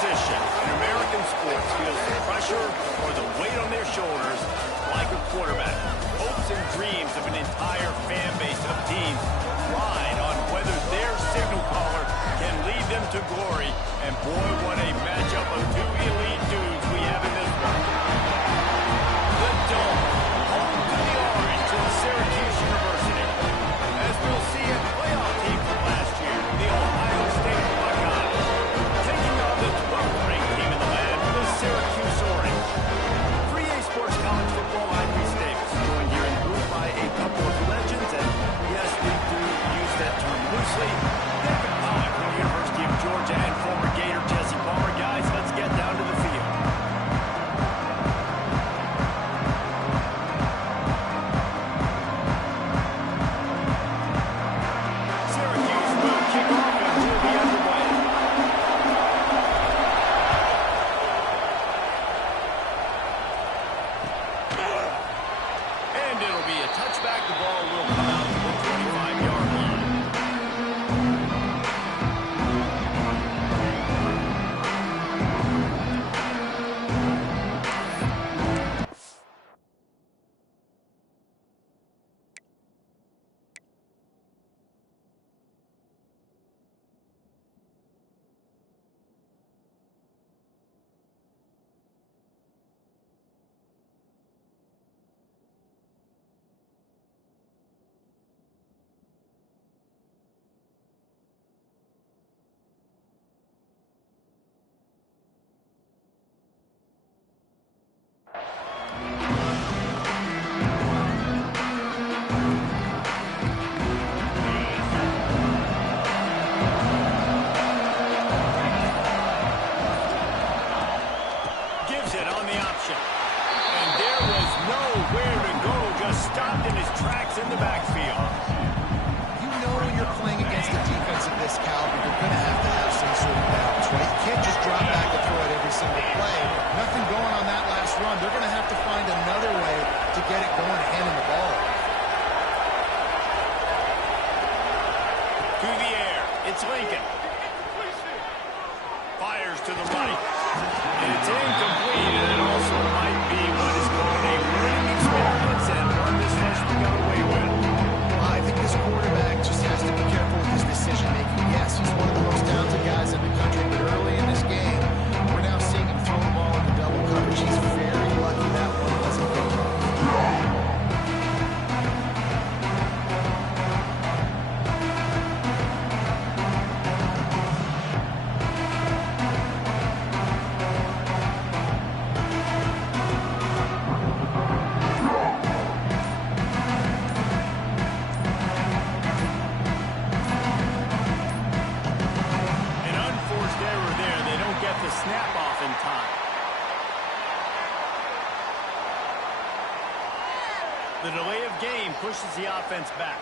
position in American sports feels the pressure or the weight on their shoulders like a quarterback. Hopes and dreams of an entire fan base of teams ride on whether their signal caller can lead them to glory. And boy, what a matchup of two elite dudes we have in this one. The Dome, home to the Orange in Syracuse University. As we'll see a playoff team from last year, the Ohio State Buckeyes, taking on the 12th-ranked team in the land, the Syracuse Orange. 3A Sports College Football, I'm Reese Davis, joined here in the booth by a couple of legends, and yes, we do use that term loosely. David Pollock from the University of Georgia and former Gator Jesse Palmer. Guys, let's get down to the field. Syracuse will kick off and will be underway. And it'll be a touchback. The ball will come out to the 25-yard line. Gives it on the option. And there was nowhere to go, just stopped in his tracks in the backfield. You know when you're playing against a defense of this caliber, you're going to have some sort of balance, right? You can't just drop back and throw it every single play. Nothing going on that last run. They're going to have to find another way to get it going and hand him the ball. To the air, it's Lincoln. Fires to the right. And it's incomplete, and it also might be what is called a learning experience, and one this freshman got away with. I think this quarterback just has to be careful with his decision-making. Yes, he's one of the most talented guys in the country, but early in this game, we're now seeing him throw the ball into double coverage. He's very lucky that one wasn't good. snap off in time. The delay of game pushes the offense back.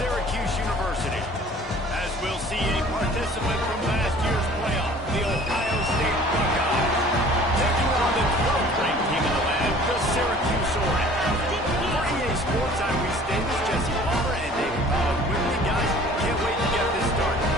Syracuse University. As we'll see a participant from last year's playoff, the Ohio State Buckeyes, taking on the 12th ranked team in the land, the Syracuse Orange. For EA Sports, I'm Reese Davis, Jesse Palmer, and David Powell with me. Guys, can't wait to get this started.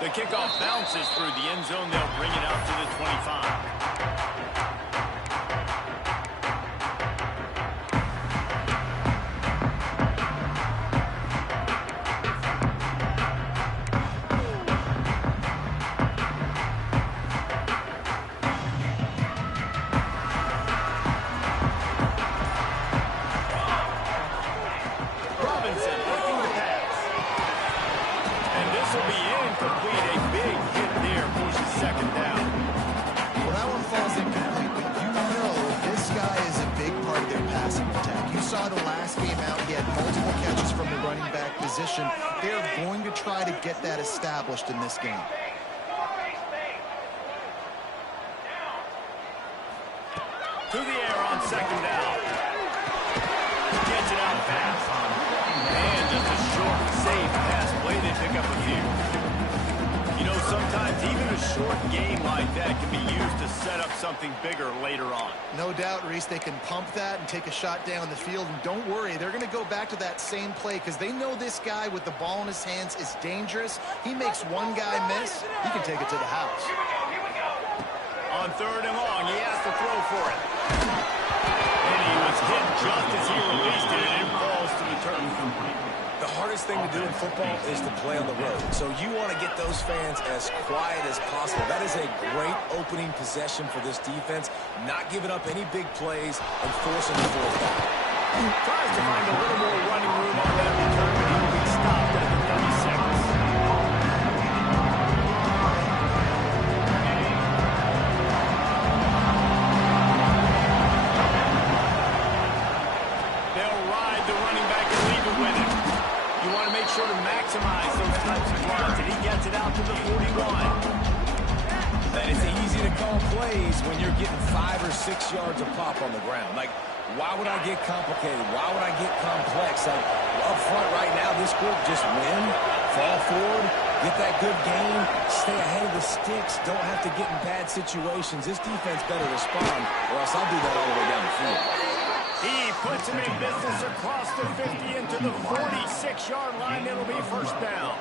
The kickoff bounces through the end zone. They'll bring it out to the 25. They're going to try to get that established in this game. To the air on second down. Gets it out fast. And just a short, safe short game like that can be used to set up something bigger later on. No doubt, Reese, they can pump that and take a shot down the field. And don't worry, they're going to go back to that same play because they know this guy with the ball in his hands is dangerous. He makes one guy miss, he can take it to the house. On 3rd and long, he has to throw for it. And he was hit just as he released it, and it falls to the turf. The hardest thing to do in football is to play on the road. So you want to get those fans as quiet as possible. That is a great opening possession for this defense. Not giving up any big plays and forcing the fourth down. Tries to find a little more running room on that return, but he'll be stopped at the 30 seconds. They'll ride the running back and leave it with him. You want to make sure to maximize those types of runs, and he gets it out to the 41. And it's easy to call plays when you're getting 5 or 6 yards of pop on the ground. Like, why would I get complicated? Why would I get complex? Like, up front right now, this group just win, fall forward, get that good gain, stay ahead of the sticks, don't have to get in bad situations. This defense better respond, or else I'll do that all the way down the field. He puts him in business across the 50 into the 46-yard line. It'll be first down.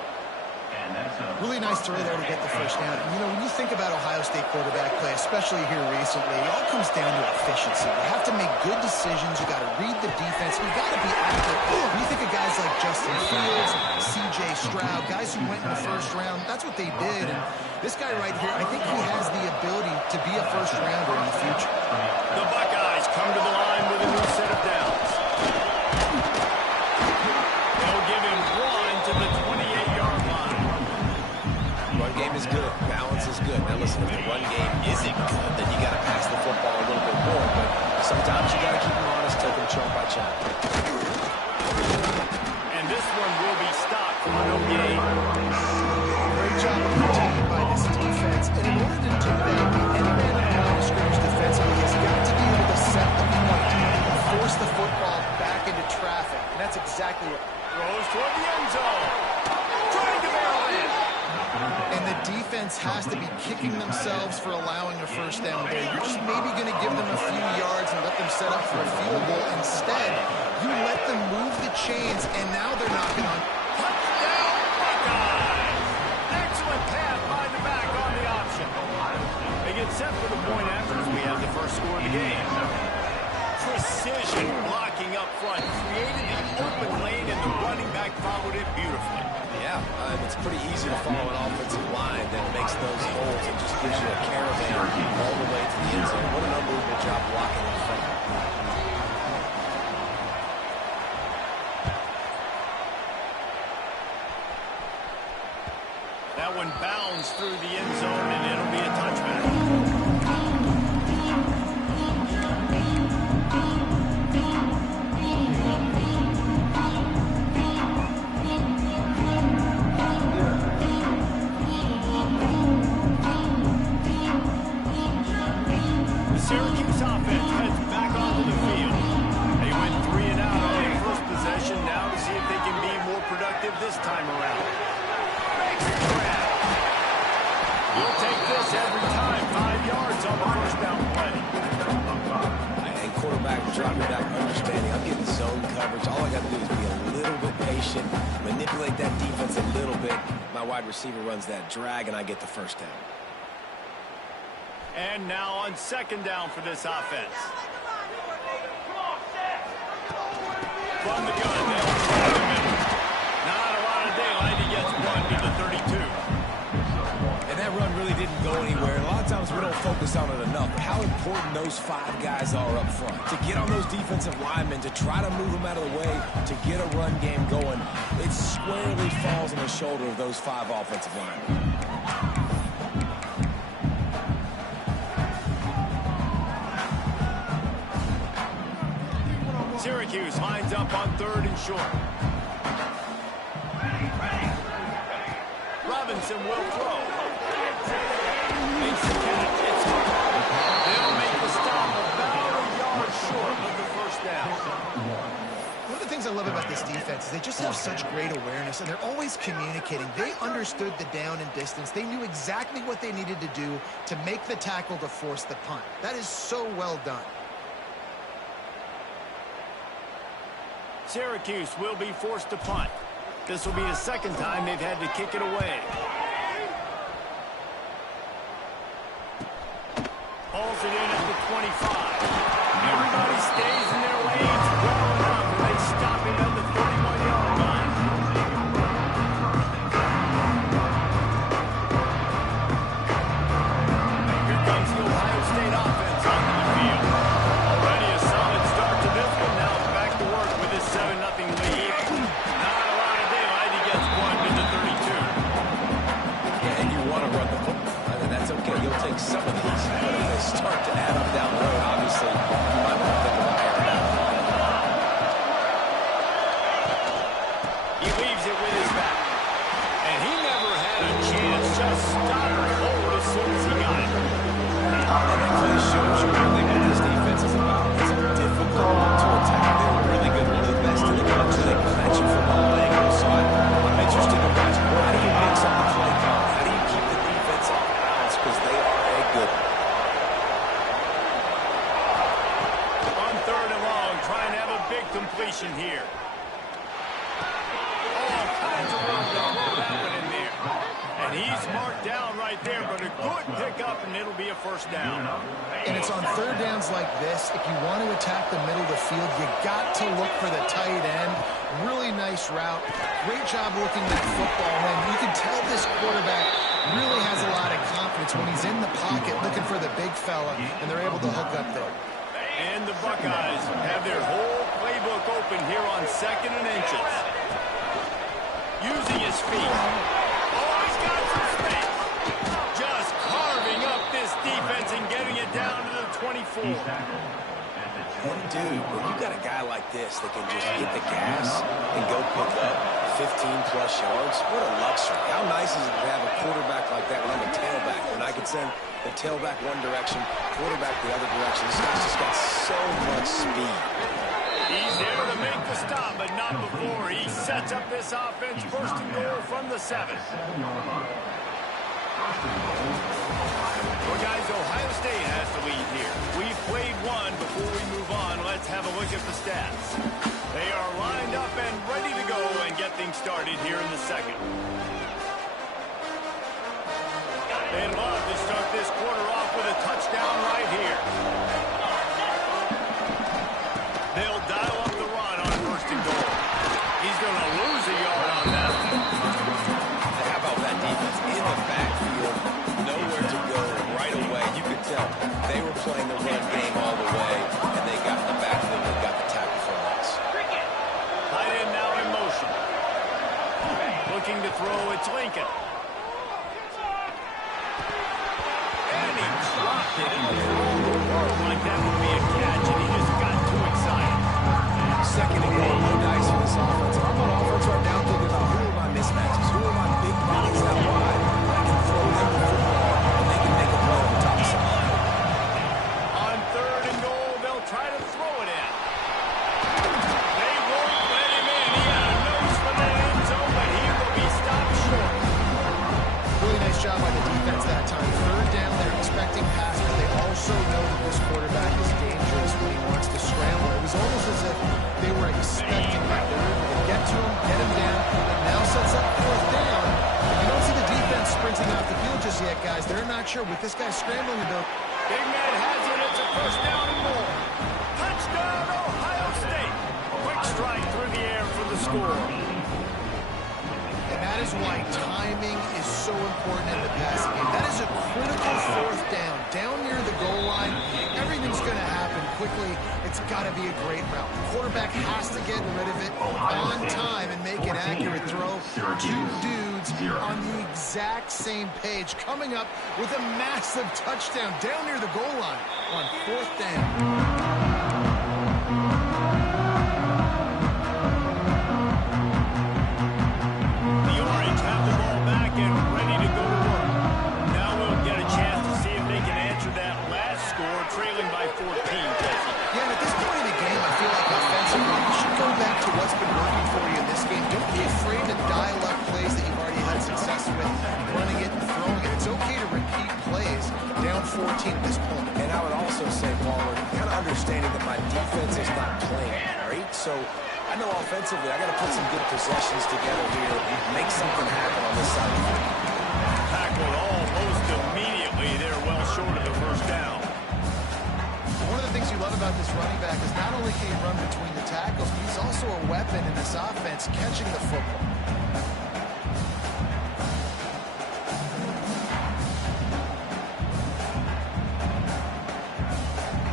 Really nice throw there to get the first down. You know, when you think about Ohio State quarterback play, especially here recently, it all comes down to efficiency. You have to make good decisions. You got to read the defense. You got to be accurate. When you think of guys like Justin Fields, C.J. Stroud, guys who went in the first round, that's what they did. And this guy right here, I think he has the ability to be a first rounder in the future. The Buckeyes come to the line with a new set of downs. They'll give him one to the 28-yard line. Run game is good. Balance is good. Now listen, if the run game isn't good, then you got to pass the football a little bit more. But sometimes you got to keep them honest, take them chunk by chunk. And this one will be stopped for no gain. Great job of protecting by this defense. And in order to do that, any man in the line of scrimmage defensively has got to be able to set the point and force the football back into traffic. And that's exactly what Throws toward the end zone. Trying to barrel in. And the defense has to be kicking themselves for allowing a first down there. You're just maybe going to give them a few yards and let them set up for a field goal. Instead, you let them move the chains, and now they're knocking on. Touchdown, Buckeyes! Excellent pass by the back on the option. They get set for the point after as we have the first score of the game. Precision blocking up front, created the open lane, and the running back followed it beautifully. Yeah, it's pretty easy to follow an offensive line that makes those holes and just gives you a caravan all the way to the end zone. What an unbelievable job blocking in front. That one bounds through the end zone, and it'll be a touchback. Syracuse offense heads back onto the field. They went 3 and out on their first possession. Now to see if they can be more productive this time around. Makes the grab. We'll take this every time. 5 yards on the first down play. And quarterback dropping back, understanding I'm getting zone coverage. All I got to do is be a little bit patient, manipulate that defense a little bit. My wide receiver runs that drag, and I get the first down. And now on second down for this offense. From the gun, they'll try the middle. Not a lot of daylight. He gets one to the 32. And that run really didn't go anywhere. A lot of times we don't focus on it enough, but how important those 5 guys are up front. To get on those defensive linemen, to try to move them out of the way, to get a run game going, it squarely falls on the shoulder of those 5 offensive linemen. Syracuse lines up on 3rd and short. Robinson will throw. Makes the catch. It's caught. They'll make the stop about a yard short of the first down. One of the things I love about this defense is they just have such great awareness, and they're always communicating. They understood the down and distance. They knew exactly what they needed to do to make the tackle to force the punt. That is so well done. Syracuse will be forced to punt. This will be the second time they've had to kick it away. Hauls it in at the 25. Everybody stays in their lanes well enough, and they stop him at the 31-yard line. Here comes the Ohio State offense on the field. Already a solid start to this one. Now back to work with his 7-0 lead. Not a lot of daylight. He gets one to the 32. Yeah, and you want to run the football. And that's okay. You'll take some of these. But if they start to add up down the road, obviously, you might want to think about airing out. He leaves it with his back. And he never had a chance. Just stopped cold as soon as he got it. And that play shows you really what this defense is about. It's a difficult one to attack. They're really good, one of the best in the country. They come at you from all angles. So I'm interested in watching. How do you mix up the play count? How do you keep the defense off balance? Because they are a good one. On 3rd and long, trying to have a big completion here. All kinds of room to throw that one in there. And he's marked down right there, but a good pickup, and it'll be a first down. And it's on 3rd downs like this. If you want to attack the middle of the field, you got to look for the tight end. Really nice route. Great job looking that football in. You can tell this quarterback really has a lot of confidence when he's in the pocket looking for the big fella, and they're able to hook up there. And the Buckeyes have their whole playbook open here on 2nd and inches. Using his feet. Oh, he's got some space. Just carving up this defense and getting it down to the 24. And dude, when you got a guy like this that can just hit the gas and go pick up 15-plus yards, what a luxury. How nice is it to have a quarterback like that when I'm a tailback, when I can send the tailback one direction, quarterback the other direction. This guy's just got so much speed. He's there to make the stop, but not before. He sets up this offense, 1st and goal from the 7. Well, guys, Ohio State has the lead here. We've played one. Before we move on, let's have a look at the stats. They are lined up and ready to go and get things started here in the 2nd. They'd love to start this quarter off with a touchdown right here. They'll dial up the run on 1st and goal. He's going to lose a yard on that. How about that defense in the backfield? Nowhere to go right away. You could tell they were playing the run game all the way, and they got in the backfield and got the tackle for loss. Tight end now in motion. Looking to throw, it's Lincoln. And he dropped it. It was all the world like that would be a catch, and he just got too excited. 2nd and goal, no dice for this offense. I'm on offense right now thinking about who are my mismatches, who are my big bodies out wide. I can throw them the football, and they can make a play on the top side. On 3rd and goal, they'll try to throw it in. They won't let him in. He had a nose for the end zone, but he will be stopped short. Really nice job by the defense that time. 3rd down, they're expecting pass, but they also know that this quarterback is dangerous when he wants to scramble. It was almost as if they were expecting that. They were able to get to him, get him down, and now sets up 4th down. If you don't see the defense sprinting out the field just yet, guys, they're not sure with this guy scrambling a bit. Big man has it. It's a 1st down and more. Touchdown, Ohio State. Quick strike through the air for the score. And that is why timing is so important in the passing game. That is a critical 4th down. Down near the goal line, everything's going to happen quickly. It's got to be a great route. The quarterback has to get rid of it on time and make an accurate throw. 2 dudes on the exact same page, coming up with a massive touchdown down near the goal line on 4th down. What's been with running it and throwing it. It's okay to repeat plays down 14 at this point. And I would also say, Palmer, kind of understanding that my defense is not playing great, so I know offensively I got to put some good possessions together here and make something happen on this side of the field. Tackled almost immediately. They're well short of the first down. One of the things you love about this running back is not only can he run between the tackles, but he's also a weapon in this offense catching the football.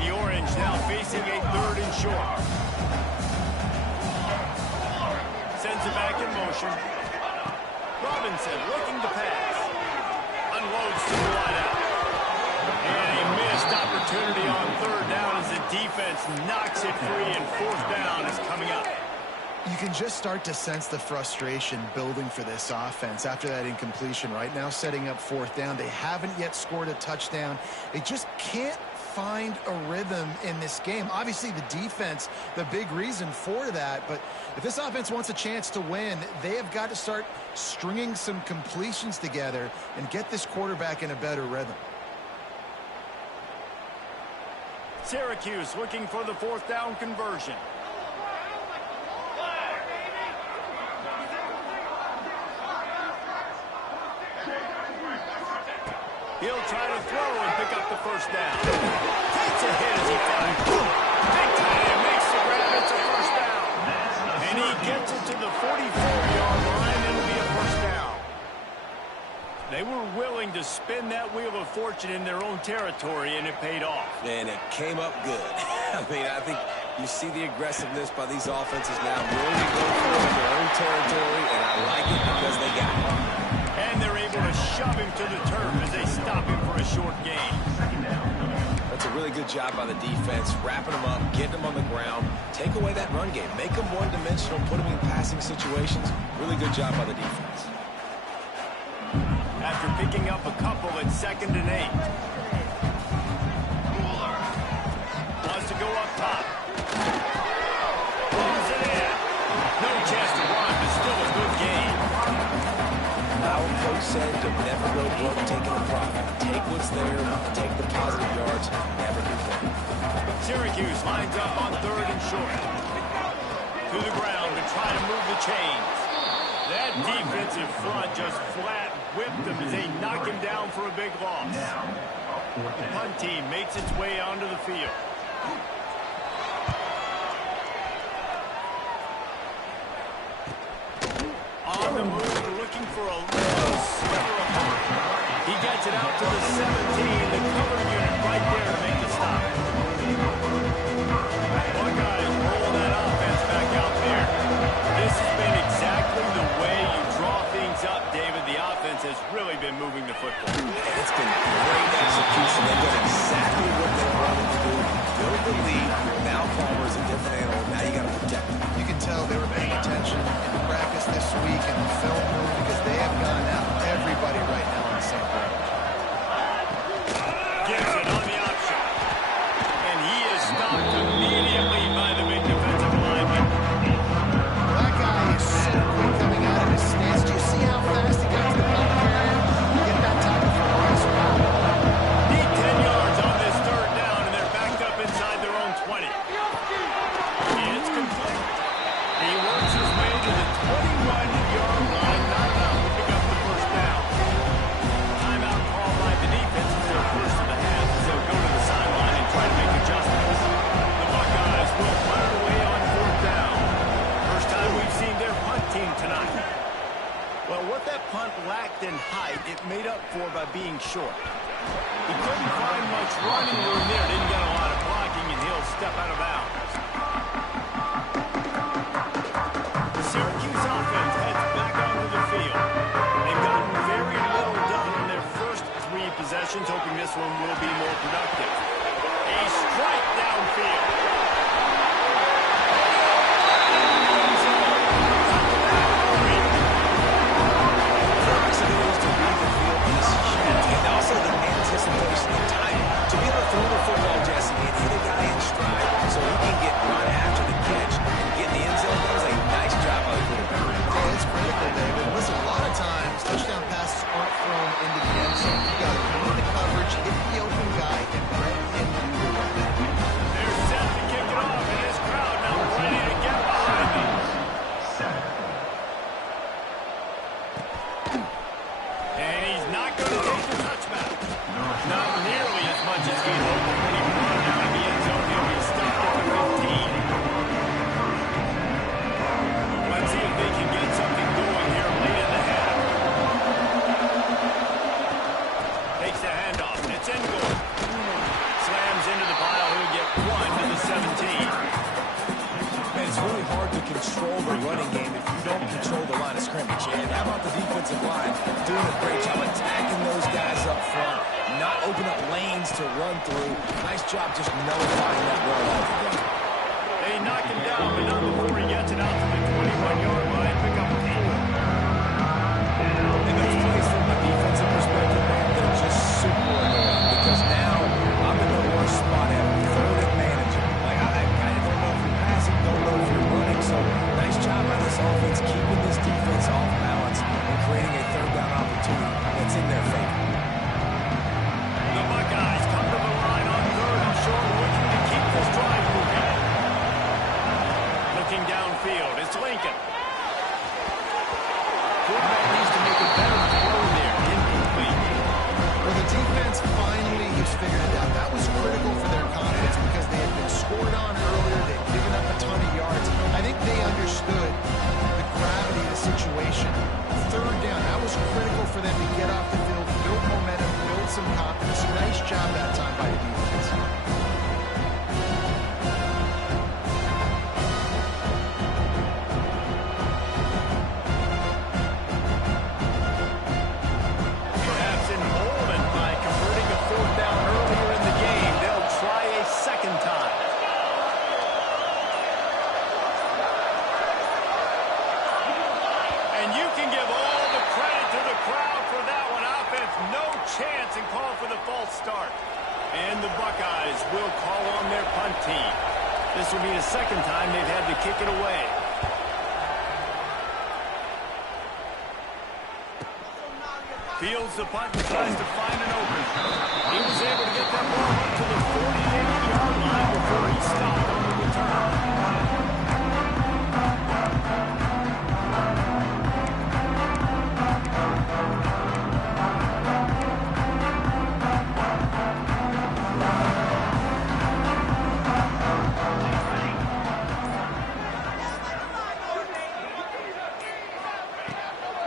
The Orange now facing a 3rd and short. Sends it back in motion. Robinson looking to pass. Unloads to the wideout. And a missed opportunity on 3rd down as the defense knocks it free, and 4th down is coming up. You can just start to sense the frustration building for this offense after that incompletion. Right now, setting up 4th down. They haven't yet scored a touchdown. They just can't find a rhythm in this game. Obviously, the defense, the big reason for that. But if this offense wants a chance to win, they have got to start stringing some completions together and get this quarterback in a better rhythm. Syracuse looking for the 4th down conversion. He'll try to throw and pick up the 1st down. Takes a hit as he fires. Big tight end makes the grab. It's a 1st down. And he gets it to the 44-yard line. It'll be a 1st down. They were willing to spin that wheel of fortune in their own territory, and it paid off. And it came up good. I mean, I think you see the aggressiveness by these offenses now, willing to go for it in their own territory, and I like it because they got it. And they're able to shove him to the turf as they stop him for a short gain. That's a really good job by the defense, wrapping them up, getting them on the ground, take away that run game, make them one-dimensional, put them in passing situations. Really good job by the defense. After picking up a couple at 2nd and 8. Wants to go up top. Pulls it in. No chance to run, but still a good gain. Our coach said to never go broke taking a profit. Take what's there, take the positive yards, never do that. Syracuse lines up on 3rd and short. To the ground to try to move the chains. That defensive front just flat whipped him as they knock him down for a big loss. The punt team makes its way onto the field. On the move, looking for a little sliver of hope. He gets it out to the 17, the cover unit right there to make the stop. Buckeyes roll that offense back out there. This has been exactly the way you draw things up, David. The offense has really been moving the football. And it's been great execution. They've done exactly what they wanted to do. Build the lead. Now Palmer's a different animal. Now you got to protect him. You can tell they were paying attention in practice this week in the film room because they have gotten out everybody right now on the same page. Gives it on the option. And he is stopped immediately by the big defensive lineman. That guy is so quick coming out of his stance. Do you see how fast he got to the ball carrier? Get that tackle for a nice round. Need 10 yards on this 3rd down, and they're backed up inside their own 20. It's complete. He works his way to the 21-yard line, not enough to pick up the 1st down. Timeout called by the defense is their first of the half, as they'll go to the sideline and try to make adjustments. The Buckeyes will fire away on 4th down. First time we've seen their punt team tonight. Well, what that punt lacked in height, it made up for by being short. He couldn't find much running room there, didn't get a lot of blocking, and he'll step out of bounds. The Syracuse offense heads back onto the field. They've gotten very little done in their first 3 possessions, hoping this one will be more productive. A strike downfield. Flexibility to read the field is huge, and also the anticipation and timing. To be able to throw the football, Jesse, and hit a guy in stride so he can get right after the catch and get in the end zone, that was a nice job by the quarterback. Yeah, it's critical, David. Listen, a lot of times touchdown passes And how about the defensive line doing a great job attacking those guys up front, not open up lanes to run through. Nice job just nullifying that run off the gun. They knock him down, but not before he gets it out to the 21-yard line. Pick up a four. And those plays from the defensive perspective, man, they're just super annoying because now I'm in the worst spot ever. Third and manager. Like, I kind of don't know if you're passing, don't know if you're running. So nice job by this offense keeping this defense off balance and creating a third down opportunity that's in their favor. The Buckeyes come to the line on third and short, looking to keep this drive moving. Looking downfield, it's Lincoln. Quarterback needs to make a better throw there. Incomplete. Well, the defense finally has figured it out. That was critical for their confidence because they had been scored on earlier. They'd given up a ton of yards. I think they understood the gravity of the situation. Third down, that was critical for them to get off the field, build momentum, build some confidence. Nice job that time by the defense. Perhaps emboldened by converting a fourth down earlier in the game, they'll try a second time. And you can give all the credit to the crowd for that one. Offense, no chance, and call for the false start. And the Buckeyes will call on their punt team. This will be the second time they've had to kick it away. Fields the punt and tries to find an opening. He was able to get that ball up to the 48-yard line before he stopped on the return.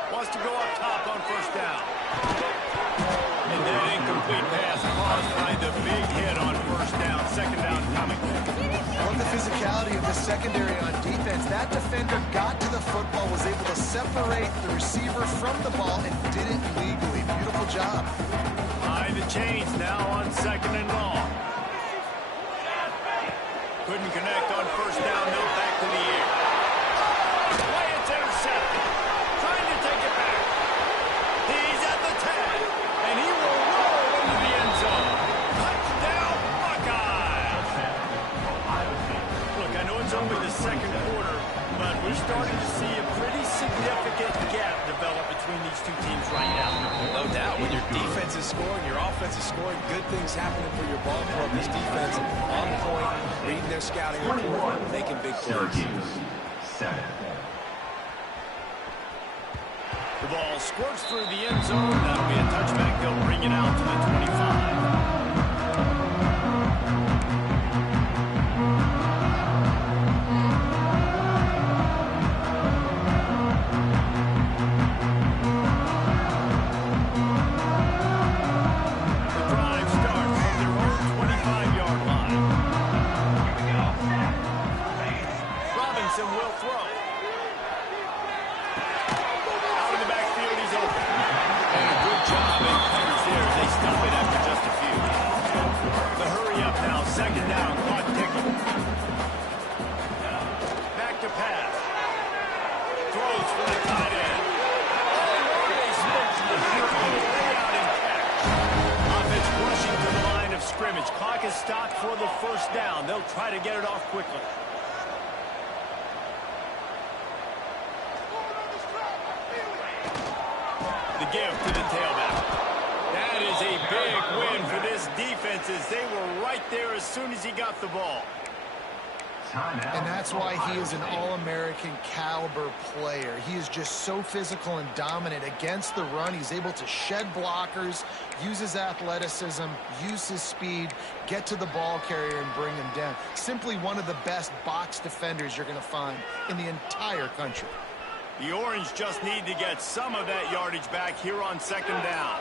Wants to go up top on first down. And that incomplete pass caused by the big hit on first down. Second down coming. I love the physicality of the secondary on defense. That defender got to the football, was able to separate the receiver from the ball, and did it legally. Beautiful job. Behind the chains now on second and long. Couldn't connect on first down. Now back to the air. Play, it's intercepted. Trying to take it back. He's at the 10, and he will roll into the end zone. Touchdown, Buckeyes! Look, I know it's only the second quarter, but we're starting to see a pretty significant gap develop between these two teams right now. No doubt. When your defense is scoring, your offense is scoring, good things happening for your ball club. This defense on point, reading their scouting report, making big plays. Syracuse, 7. The ball squirts through the end zone. That'll be a touchback. They'll bring it out to the 25. The drive starts from their own 25-yard line. Robinson will throw. Out of the backfield, he's open. And a good job in coverage there as they stop it after just a few. The hurry up now, second down, clock ticking. Back to pass. Throws for the tight end. Oh, what a switch. Way out in catch. Offense rushing to the line of scrimmage. Clock is stopped for the first down. They'll try to get it off quickly. The give to the tailback. That is a big win for this defense as they were right there as soon as he got the ball. And that's why he is an All-American caliber player. He is just so physical and dominant against the run. He's able to shed blockers, use his athleticism, use his speed, get to the ball carrier and bring him down. Simply one of the best box defenders you're going to find in the entire country. The Orange just need to get some of that yardage back here on second down.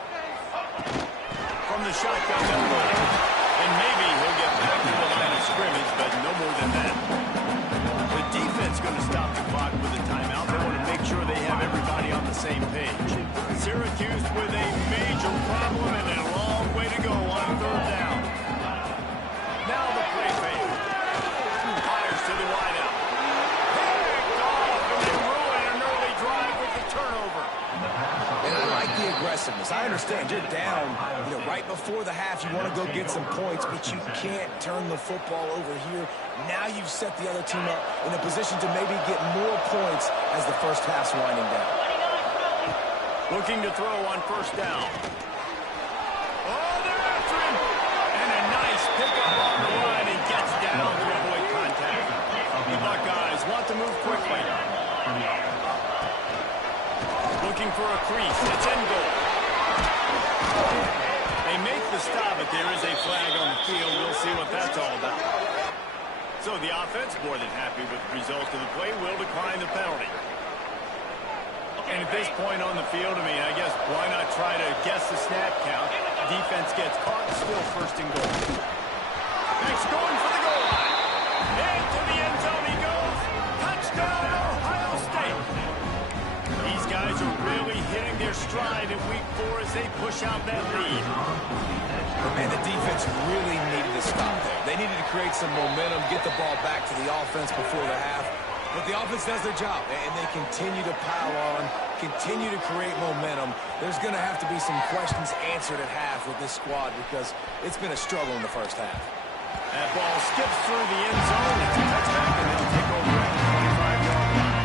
From the shotgun, they'll run it. And maybe he'll get back to the line of scrimmage, but no more than that. The defense going to stop the clock with a timeout. They want to make sure they have everybody on the same same page. Syracuse with a major problem and a long way to go on third down. Now the play fake. Fires to the wideout. Picked off, and they ruin an early drive with the turnover. And I like the aggressiveness. I understand you're down, right before the half. You want to go get some points, but you can't turn the football over here. Now you've set the other team up in a position to maybe get more points as the first half's winding down. Looking to throw on first down. Oh, they're after him. And a nice pickup on the run. He gets down to avoid contact. The Buckeyes want to move quickly. Looking for a crease. It's in goal. They make the stop, but there is a flag on the field. We'll see what that's all about. So the offense, more than happy with the result of the play, will decline the penalty. And at this point on the field, I guess why not try to guess the snap count? Defense gets caught, still first and goal. Next, going for the goal line. Into the end zone he goes. Touchdown, Ohio State. These guys are really hitting their stride in week 4 as they push out that lead. But man, the defense really needed to stop there. They needed to create some momentum, get the ball back to the offense before the half. But the offense does their job, and they continue to pile on, continue to create momentum. There's going to have to be some questions answered at half with this squad because it's been a struggle in the first half. That ball skips through the end zone. It's a touchback, and they'll take over at the 25-yard line.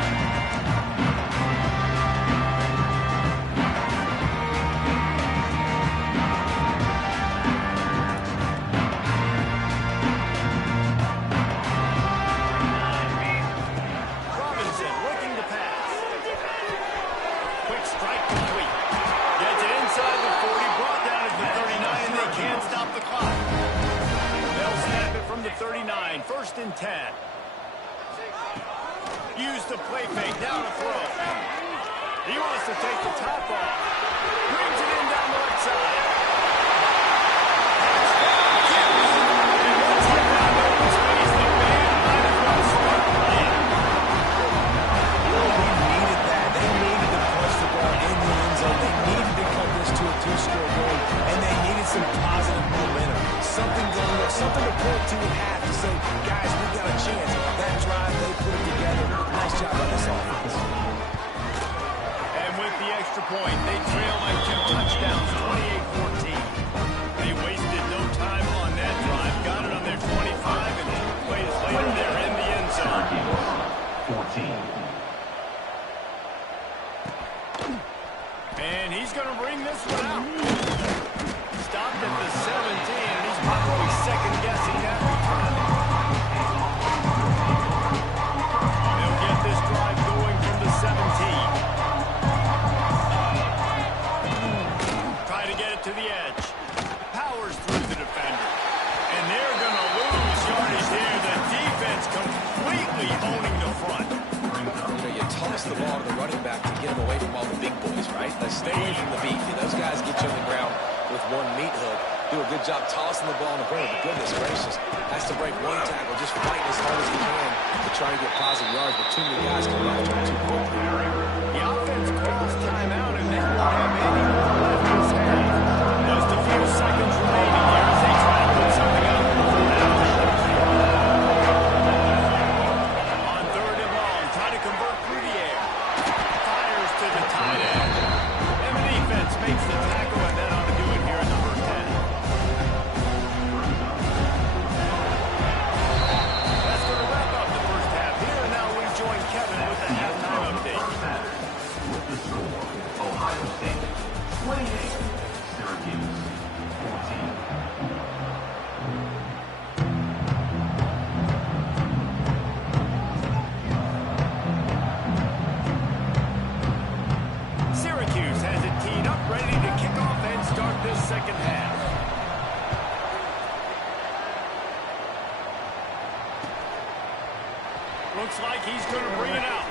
First and 10. Use the play fake. Down to throw. He wants to take the top off. Brings it in down the right side. And once he found open space, the band might as well start playing. Oh, he needed that. They needed to punch the ball in the end zone. They needed to cut this to a 2-score game, and they needed some positive momentum. Something to point to at half to say, guys, we got a chance. That drive, they put it together. Nice job by this offense. And with the extra point, they trail by 2 touchdowns, 28-14. They wasted no time on that drive. Got it on their 25, and 2 plays later, they're in the end zone. 14. And he's going to bring this one out. Stopped at the 17, and he's probably second-guessing that return. They'll get this drive going from the 17. Try to get it to the edge. Powers through the defender. And they're going to lose yardage here. The defense completely owning the front. You toss the ball to the running back to get him away from all the big boys, right? Let's stay away from the beat. Those guys get you on the ground with one meat hook. Do a good job tossing the ball in the corner, but goodness gracious, has to break one tackle, just fighting as hard as he can to try to get positive yards, but too many guys come after him too quickly. The offense calls timeout, and they won't have any more left in this half. Just a few seconds remaining here as they try to put something out on the third down. On third and long, try to convert through the air. Fires to the tight end. And the defense makes the tackle, and that ought to do it here in the first half. That's going to wrap up the first half here, and now we join Kevin with the halftime update. With the score, Ohio State 28, Syracuse 14. Syracuse has it teed up, ready to kick off and start this second half. Looks like he's going to bring it out.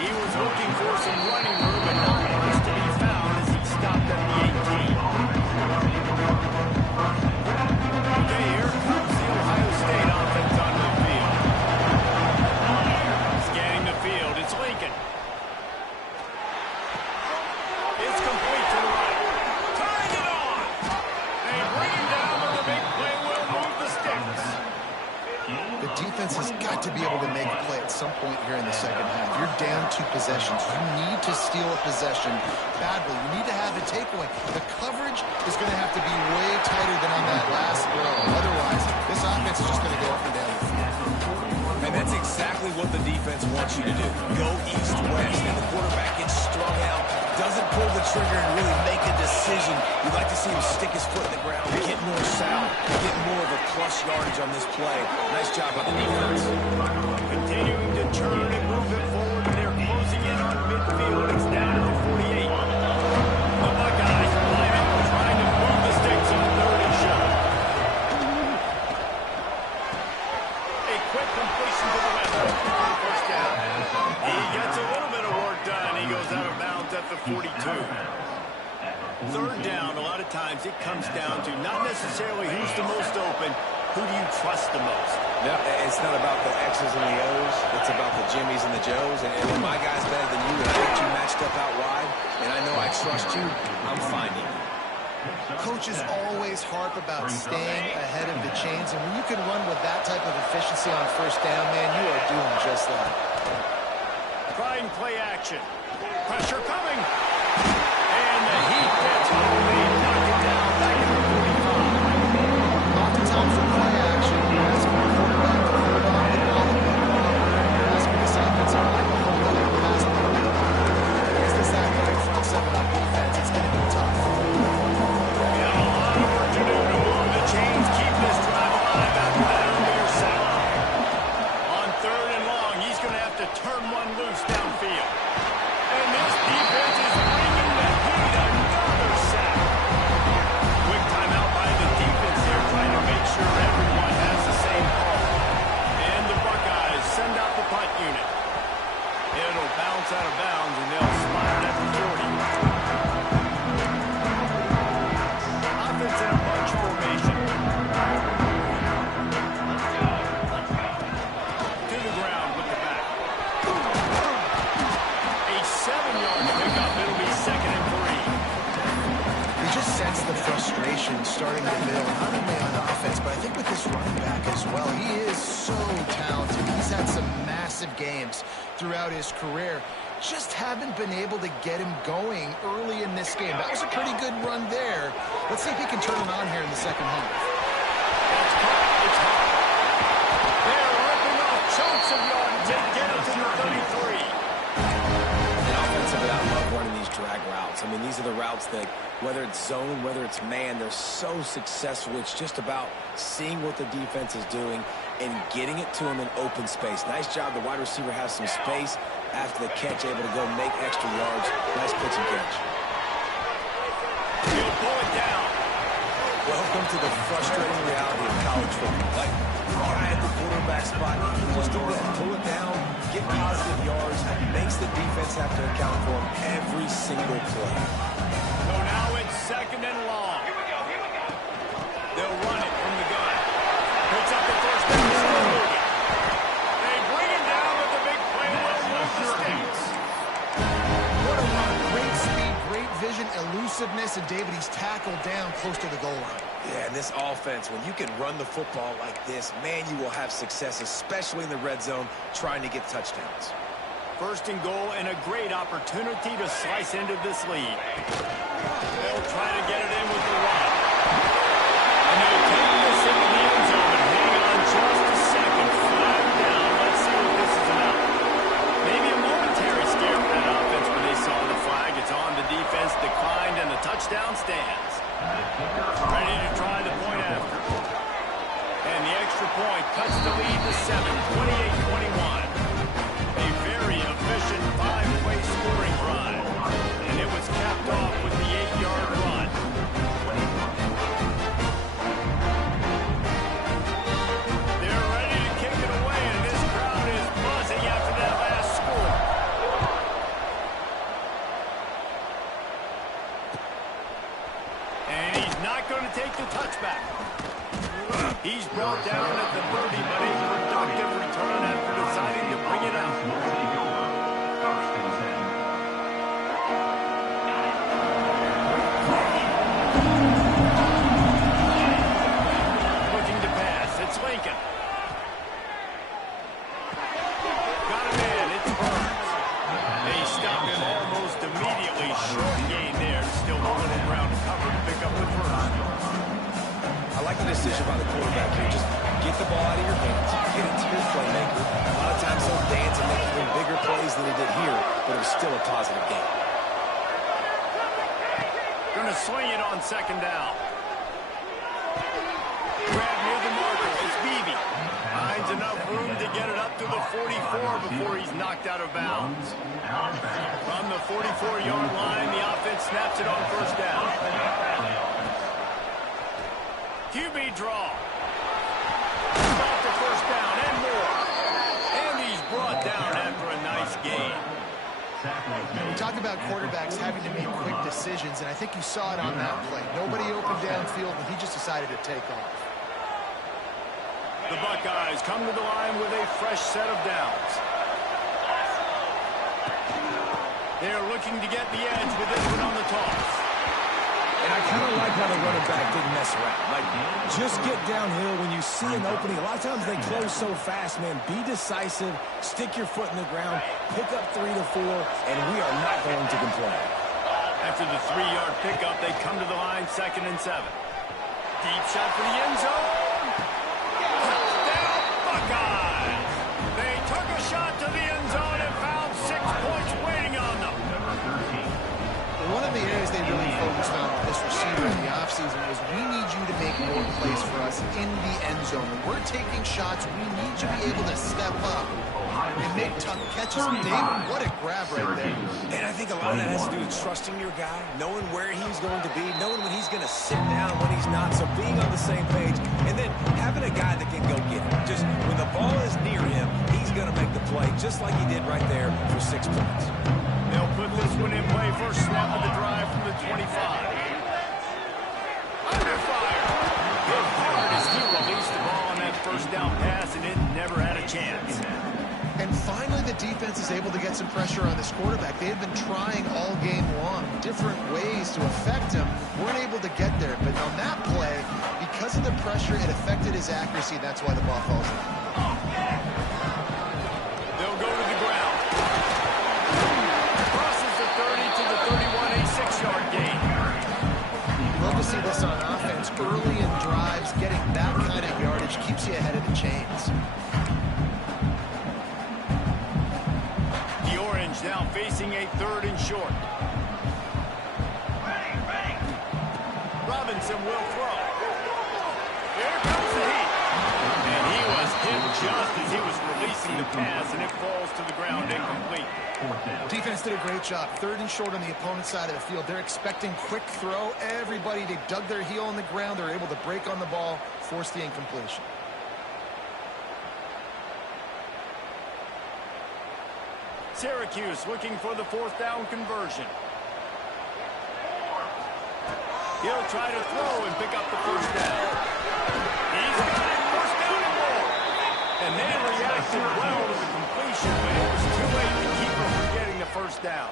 He was looking for some running room, but not much to be found as he stopped at the 18. Okay, here comes the Ohio State offense on the field. Scanning the field, it's Lincoln. 2 possessions. You need to steal a possession badly. You need to have a takeaway. The coverage is going to have to be way tighter than on that last throw. Otherwise, this offense is just going to go up and down the field. And that's exactly what the defense wants you to do. Go east-west, and the quarterback gets strung out, doesn't pull the trigger and really make a decision. You'd like to see him stick his foot in the ground, get more south, get more of a plus yardage on this play. Nice job by the defense. Continuing to turn and move it forward, and they're closing in on midfield. It's down to the 48. The Buckeyes line up, trying to move the sticks on 3rd and short. A quick completion to the left. First down. He gets a little bit of work done. He goes out of bounds at the 42. 3rd down, a lot of times it comes down to not necessarily who's the most open, who do you trust the most? No, it's not about the X's and the O's. It's about the Jimmies and the Joes. And when my guy's better than you and I get you matched up out wide, and I know I trust you, I'm finding you. Coaches always harp about staying ahead of the chains, and when you can run with that type of efficiency on 1st down, man, you are doing just that. Trying play action. Pressure coming. And the heat gets home. They knock it down back at the 45. Oftentimes for play action, you're asking the quarterback to hold on to the ball a bit longer, and you're asking this offensive line to hold on to the pass a little bit longer. Against this athletic front 7 on defense, it's going to be tough. And a lot of work to do to move the chains, keep this drive alive after that earlier sack. On 3rd and long, he's going to have to turn one loose downfield. And this defense is bringing the heat. Another sack. Quick timeout by the defense here, trying to make sure everyone has the same call. And the Buckeyes send out the punt unit. It'll bounce out of bounds, and they'll spot it at the 40. Offense in a bunch formation. To the ground with the back. A 7-yard pickup. It'll be 2nd and 3. You just sense the frustration starting to build, not only on offense, but I think with this running back as well. He is so talented. He's had some massive games throughout his career. Just haven't been able to get him going early in this game. That was a pretty good run there. Let's see if he can turn it on here in the 2nd half. That's hot. It's hot. They're ripping off chunks of yards to get it to the 33. The offensive, I love running these drag routes. I mean, these are the routes that, whether it's zone, whether it's man, they're so successful. It's just about seeing what the defense is doing and getting it to him in open space. Nice job. The wide receiver has some space after the catch, able to go make extra yards. Nice pitch and catch. He'll pull it down. Welcome to the frustrating reality of college football. Like, guy at the quarterback spot, he can just do that, pull it down, get positive yards, makes the defense have to account for him every single play. So now it's 2nd and long. They'll run it from the gun. Picks up the 1st down. They bring him down with the big play. Will move the sticks. What a run. Great speed, great vision, elusiveness, and David, he's tackled down close to the goal line. Yeah, and this offense, when you can run the football like this, man, you will have success, especially in the red zone, trying to get touchdowns. 1st and goal, and a great opportunity to slice into this lead. They'll try to get it in with the run. And they'll take this into the end zone, and hang on just a second. Flag down. Let's see what this is about. Maybe a momentary scare for that offense when they saw the flag. It's on. The defense declined, and the touchdown stands. Ready to try the point after. And the extra point cuts the lead to 7, 28-21. A very efficient 5-play scoring drive. And it was capped off with the 8-yard run. They're ready to kick it away, and this crowd is buzzing after that last score. And he's not going to take the touchback. He's brought down at the 30, but a productive return after deciding to bring it out. Looking to pass. It's Lincoln. Got him in. It's Burns. the decision by the quarterback here. Just get the ball out of your hands, get it to your playmaker. A lot of times they'll dance and make even bigger plays than he did here, but it was still a positive game. Going to swing it on second down. Grab near the marker. It's Beebe. Finds enough room to get it up to the 44 before he's knocked out of bounds. From the 44-yard line, the offense snaps it on first down. QB draw. Stop the first down and more. And he's brought down after a nice gain. We talked about quarterbacks having to make quick decisions, and I think you saw it on that play. Nobody opened downfield, and he just decided to take off. The Buckeyes come to the line with a fresh set of downs. They're looking to get the edge with this one on the toss. And I kind of like how the running back didn't mess around. Like, just get downhill when you see an opening. A lot of times they close so fast, man. Be decisive, stick your foot in the ground, pick up 3 to 4, and we are not going to complain. After the 3-yard pickup, they come to the line, 2nd and 7. Deep shot for the end zone. Touchdown, Buckeyes! They took a shot to the end zone and found 6 points waiting on them. One of the areas they really focused on with this receiver in the offseason was we need you to make more plays for us in the end zone. When we're taking shots, we need you to be able to step up and make tough catches. David, what a grab right there. And I think a lot of that has to do with trusting your guy, knowing where he's going to be, knowing when he's going to sit down, when he's not. So being on the same page, and then having a guy that can go get it. Just when the ball is near him, he's going to make the play, just like he did right there for 6 points. They'll put this one in play. First snap of the drive from the 25. Under fire. Good hard as he released the ball on that first down pass, and it never had a chance. And finally, the defense is able to get some pressure on this quarterback. They had been trying all game long, different ways to affect him. Weren't able to get there. But on that play, because of the pressure, it affected his accuracy. That's why the ball falls in. They'll go to the ground. Crosses the 30 to the 31, a 6-yard gain. Love to see this on offense. Early in drives, getting that kind of yardage keeps you ahead of the chains. The Orange now facing a 3rd and short. Robinson will throw. Here comes the heat. And he was hit just as he was releasing the pass, and it falls to the ground incomplete. Defense did a great job. 3rd and short on the opponent's side of the field. They're expecting quick throw. Everybody, they dug their heel on the ground. They're able to break on the ball, force the incompletion. Syracuse looking for the 4th down conversion. He'll try to throw and pick up the first down. He's got it, first down and more. And they reacted well to the completion, but it was too late to keep him from getting the first down.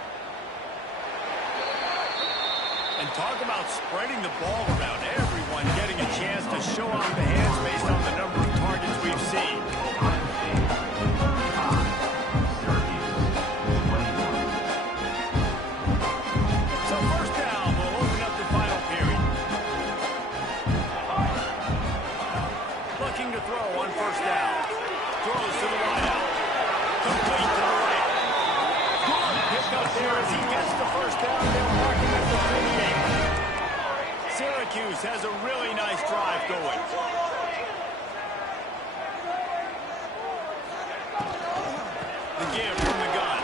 And talk about spreading the ball around. Everyone getting a chance to show off the hands based on the number of targets we've seen. So first down will open up the final period. Looking to throw on first down. Throws to the wideout. Complete to the right. Good pick up there as he gets the first down. They'll mark him at the 38. Syracuse has a really nice drive going. The give from the gun.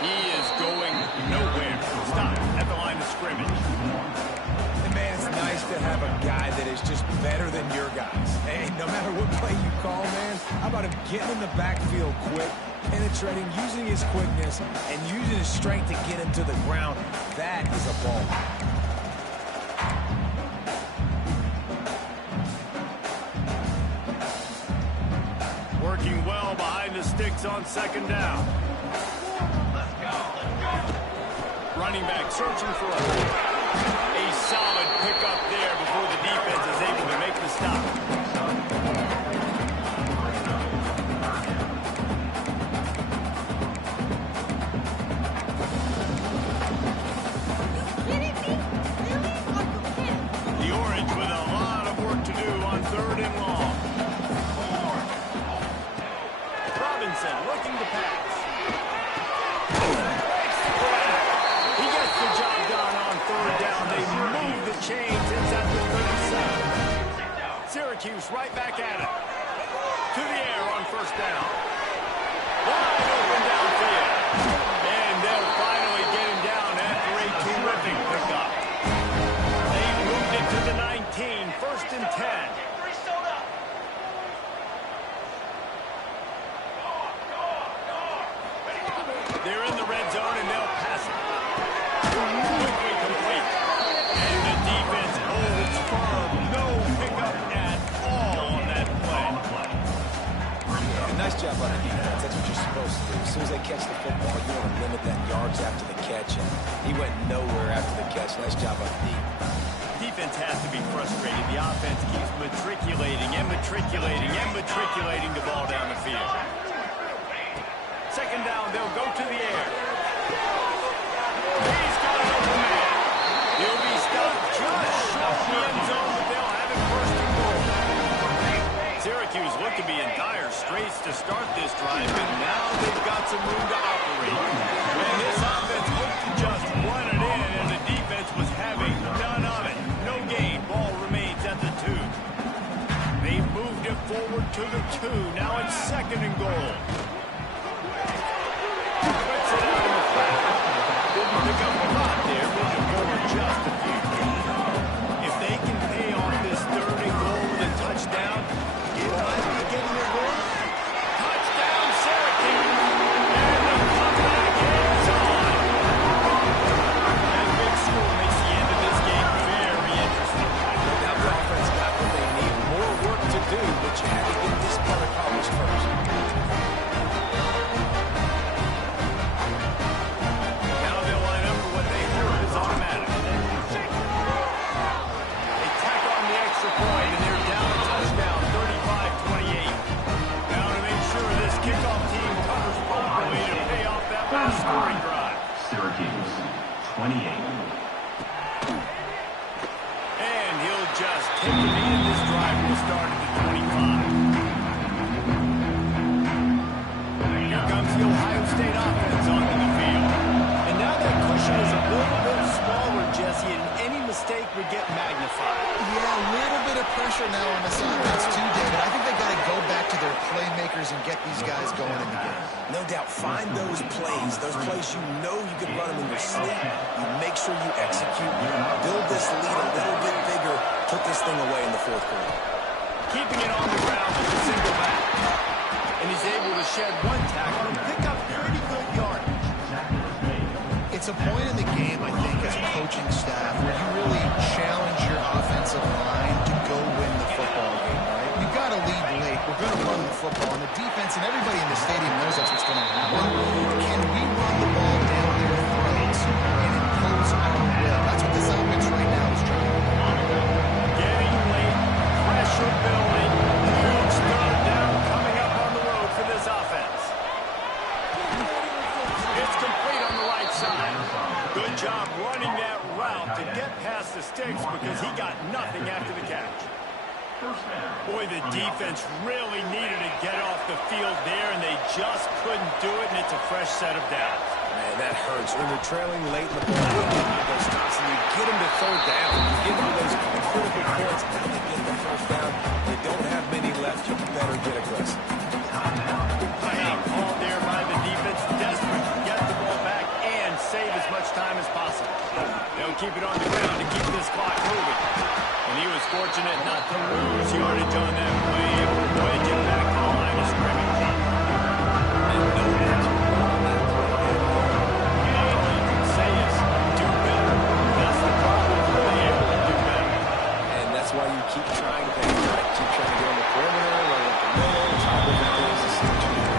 He is going nowhere. Stop at the line of scrimmage. And man, it's nice to have a guy that is just better than your guys. Hey, no matter what play you call, man, how about him getting in the backfield quick, penetrating, using his quickness, and using his strength to get him to the ground. That is a ball. Working well behind the sticks on second down. Running back searching for a solid pickup there before the defense is able to make the stop. The Orange with a lot of work to do changed since at the 37. Syracuse right back at it. To the air on first down. Wide open downfield. And they'll finally get him down after a terrific pickup. They moved it to the 19, 1st and 10. They're in the red zone, and they'll pass it. Quickly complete. And the defense holds firm. No pickup at all on that play. And nice job by the defense. That's what you're supposed to do. As soon as they catch the football, you want to limit that yards after the catch. And he went nowhere after the catch. Nice job by the defense. Defense has to be frustrated. The offense keeps matriculating and matriculating and matriculating the ball down the field. Second down, they'll go to the air. He's got an open man. He'll be stopped just short of the end zone, but they'll have it 1st and goal. Syracuse looked to be in dire straits to start this drive, and now they've got some room to operate. When this offense hoped to just run it in, and the defense was having none of it. No gain. Ball remains at the 2. They moved it forward to the 2. Now it's 2nd and goal. Didn't pick up a lot there, moving forward just a few. If they can pay off this 3rd and goal with a touchdown, it might be getting their goal. Touchdown, Syracuse! And the comeback is on! That big score makes the end of this game very interesting. Now the offense got what they need. More work to do, but you had to get this part accomplished first. Automatic. They tack on the extra point, and they're down a touchdown, 35-28. Now to make sure this kickoff team covers properly to pay off that last scoring drive. Syracuse, 28. And he'll just take the lead in this drive. Will start at the 25. Here comes the Ohio State offense onto the field. And now that cushion is a little bit smaller, Jesse, and any mistake would get magnified. Yeah, a little bit of pressure now on this offense too, David. I think they got to go back to their playmakers and get these guys going in the game. No doubt. Find those plays you know you can run them in your sleep. You make sure you execute. Build this lead a little bit bigger. Put this thing away in the 4th quarter. Keeping it on the ground with a single back. And he's able to shed one tackle and pick up pretty good yardage. It's a point in the game, I think, as a coaching staff, where you really challenge your offensive line to go win the football game, right? You've got to lead late. We're going to run the football. And the defense and everybody in the stadium knows that's what's going to happen. Can we run the ball down their throats and impose our will? That's what this offense right now is trying to do. Getting late, pressure building, huge third down coming up on the road for this offense. It's complete on the right side. Good job running that route to get past the sticks because he got nothing after the catch. Boy, the defense really needed to get off the field there, and they just couldn't do it, and it's a fresh set of downs. Man, that hurts. When you're trailing late in the ball, you get those stops, and you get them to 3rd down. You give them those critical points. Now they get the 1st down. They don't have many left. You better get aggressive. Playing call there by the defense, desperate to get the ball back and save as much time as possible. They'll keep it on the ground to keep this clock moving. And he was fortunate not to lose yardage on that play, able to wedge it back to the line of scrimmage. And no answer on that play. All you can say is do better. That's the problem. They're able to do better. And that's why you keep trying things, right? Keep trying to get on the perimeter, run up the middle, try different things to see what you can do.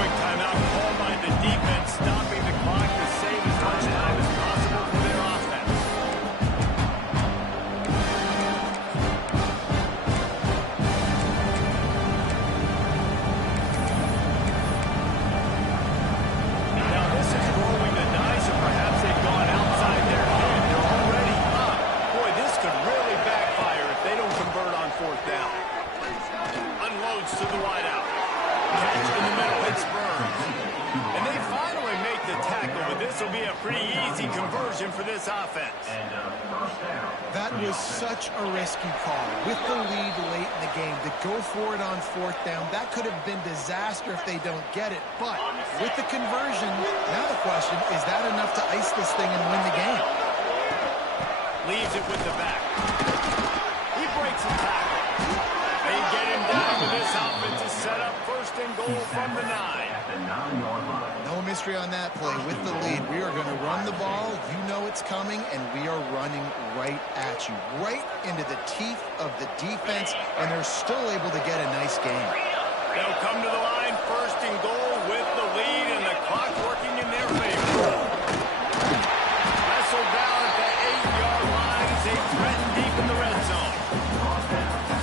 Quick timeout called by the defense, stopping the clock to save as much time as possible for their offense. pretty easy conversion for this offense. That was such a risky call. With the lead late in the game, to go for it on fourth down, that could have been disaster if they don't get it. But with the conversion, now the question, is that enough to ice this thing and win the game? Leaves it with the back. He breaks the tackle. They get him down, and this offense is set up first and goal from the 9. No mystery on that play. With the lead, we are going to run the ball. You know it's coming, and we are running right at you, right into the teeth of the defense, and they're still able to get a nice game. They'll come to the line first and goal with the lead, and the clock working in their favor. Wrestled down at the 8-yard line as they threaten deep in the red zone.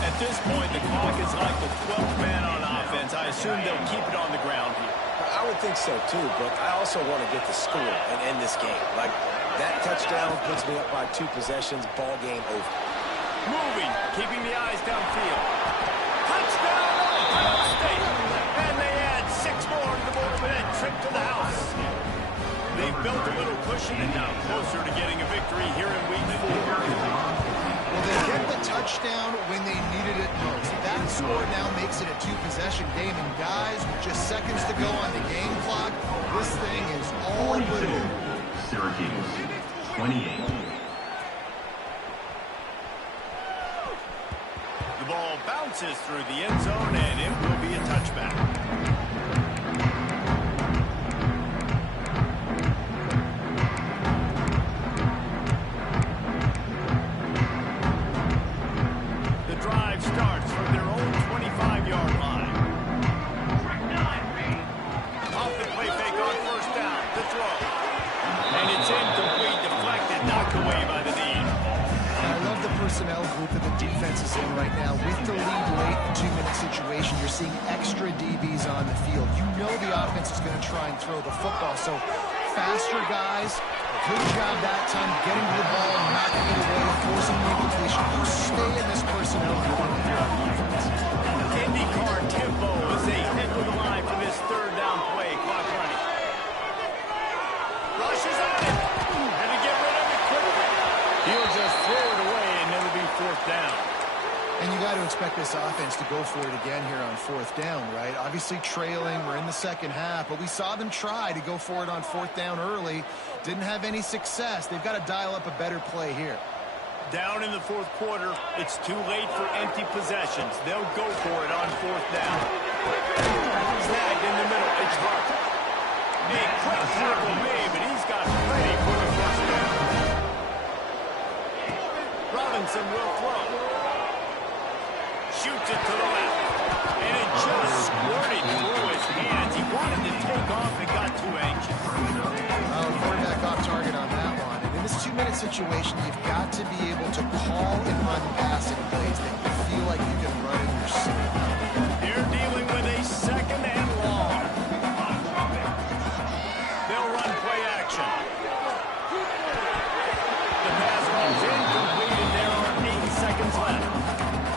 At this point, the clock is like the 12th man on offense. I assume they'll keep it on the ground here. I would think so, too, but I also want to get the score and end this game. Like, that touchdown puts me up by 2 possessions, ball game over. Moving, keeping the eyes downfield. Touchdown, Ohio State! And they add 6 more to the board with that trip to the house. They've built a little cushion and now closer to getting a victory here in week 4. Well, they get the touchdown when they needed it most. That score now makes it a 2-possession game. And guys, with just seconds to go on the game clock, this thing is all but over. Syracuse, 28. The ball bounces through the end zone, and it will be a touchback. Starts from their own 25-yard line. Off the play fake on first down. The throw. And it's incomplete, deflected, knocked away by the knee. I love the personnel group that the defense is in right now. With the lead late in a 2-minute situation, you're seeing extra DBs on the field. You know the offense is going to try and throw the football. So faster guys, good job that time getting to the ball and knocking it away, forcing the incompletion. You stay in this personnel group on defense. IndyCar tempo as they head to the line for this third down play. Clock running. Rushes on it. And to get rid of it quickly. He'll just throw it away and it'll be fourth down. And you got to expect this offense to go for it again here on fourth down, right? Obviously trailing, we're in the second half, but we saw them try to go for it on fourth down early. Didn't have any success. They've got to dial up a better play here. Down in the fourth quarter, it's too late for empty possessions. They'll go for it on fourth down. Snagged in the middle, it's Hart. A quick tackle made, but he's got plenty for the first down. Robinson will throw. Shoots it to the left. And it just squirted through his hands. He wanted to take off and got too anxious. Quarterback off target on that one. And in this 2-minute situation, you've got to be able to call and run passing plays that you feel like you can run in your sleep. They're dealing with a second and long. They'll run play action. The pass runs incomplete, and there are 8 seconds left.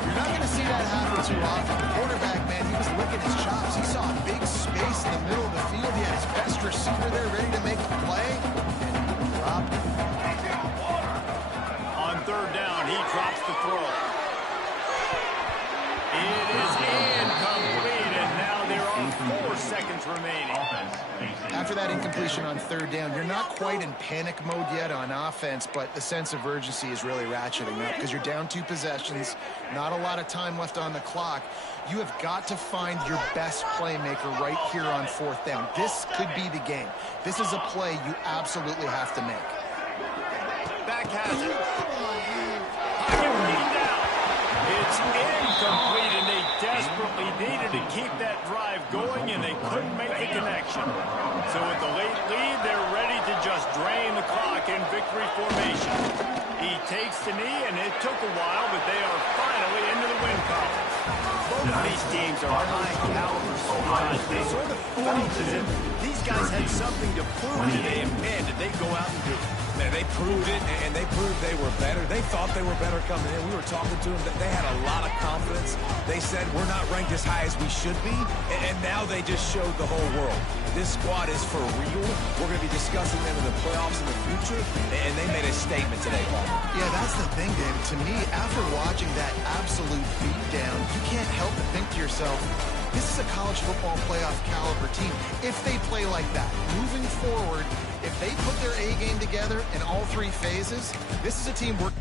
You're not going to see that happen too often. The quarterback, man, he was licking his chops. He saw a big space in the middle of the field. He had his best receiver there ready to make a play, and he dropped it. On third down, he drops the throw. It is incomplete, and now there are 4 seconds remaining. After that incompletion on third down, you're not quite in panic mode yet on offense, but the sense of urgency is really ratcheting up because you're down 2 possessions, not a lot of time left on the clock. You have got to find your best playmaker right here on fourth down. This could be the game. This is a play you absolutely have to make. Back has it. Pocket lead down. It's incomplete, and they desperately needed to keep that drive going, and they couldn't make the connection. So with the late lead, they're ready to just drain the clock in victory formation. He takes the knee, and it took a while, but they are finally into the win column. Both of these teams are high-caliber squads. It sort of felt as if these guys had something to prove today, and man, did they go out and do it. Man, they proved it, and they proved they were better. They thought they were better coming in. We were talking to them. They had a lot of confidence. They said, we're not ranked as high as we should be, and now they just showed the whole world. This squad is for real. We're going to be discussing them in the playoffs in the future, and they made a statement today, Palmer. Yeah, that's the thing, David. To me, after watching that absolute beatdown, you can't help but think to yourself, this is a college football playoff caliber team. If they play like that, moving forward, if they put their A game together in all three phases, this is a team we're